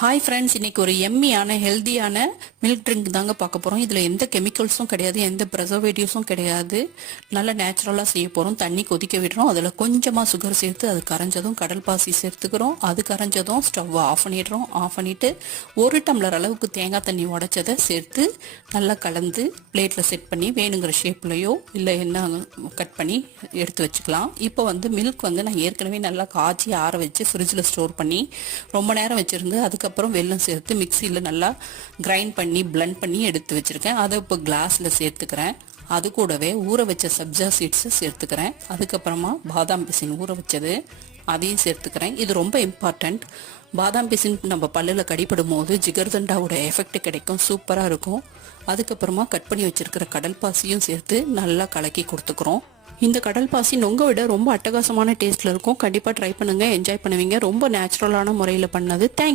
Hi friends, இன்னைக்கு ஒரு எம்மியான ஹெல்தியான மில்க் ட்ரிங்க் தாங்க பார்க்க போகிறோம். இதில் எந்த கெமிக்கல்ஸும் கிடையாது, எந்த ப்ரிசர்வேட்டிவ்ஸும் கிடையாது. நல்லா நேச்சுரலாக செய்ய போகிறோம். தண்ணி கொதிக்க விடுறோம், அதில் கொஞ்சமாக சுகர் சேர்த்து அது கரைஞ்சதும் கடல் பாசி சேர்த்துக்கிறோம். அது கரைஞ்சதும் ஸ்டவ் ஆஃப் பண்ணிடுறோம். ஆஃப் பண்ணிவிட்டு 1 டம்ளர் அளவுக்கு தேங்காய் தண்ணி உடைச்சதை சேர்த்து நல்லா கலந்து பிளேட்டில் செட் பண்ணி வேணுங்கிற ஷேப்லையோ இல்லை என்ன கட் பண்ணி எடுத்து வச்சுக்கலாம். இப்போ மில்க் நான் ஏற்கனவே நல்லா காய்ச்சி ஆற வச்சு ஃப்ரிட்ஜில் ஸ்டோர் பண்ணி ரொம்ப நேரம் வச்சுருந்து அதுக்கப்புறம் வெல்லம் சேர்த்து மிக்சியில் நல்லா கிரைண்ட் பண்ணி பிளெண்ட் பண்ணி எடுத்து வச்சுருக்கேன். அதை இப்போ கிளாஸில் சேர்த்துக்கிறேன். அது கூடவே ஊற வச்ச சப்ஜா சீட்ஸை சேர்த்துக்கிறேன். அதுக்கப்புறமா பாதாம் பிசின் ஊற வச்சது அதையும் சேர்த்துக்கிறேன். இது ரொம்ப இம்பார்ட்டண்ட். பாதாம் பிசின் நம்ம பல்லில் கடிப்படும் போது ஜிகர்தண்டாவோட எஃபெக்ட் கிடைக்கும், சூப்பராக இருக்கும். அதுக்கப்புறமா கட் பண்ணி வச்சிருக்கிற கடல் பாசியும் சேர்த்து நல்லா கலக்கி கொடுத்துக்கிறோம். இந்த கடல் பாசி நொங்க விட ரொம்ப அட்டகாசமான டேஸ்ட்ல இருக்கும். கண்டிப்பாக ட்ரை பண்ணுங்க, என்ஜாய் பண்ணுவீங்க. ரொம்ப நேச்சுரலான முறையில் பண்ணது. தேங்க்யூ.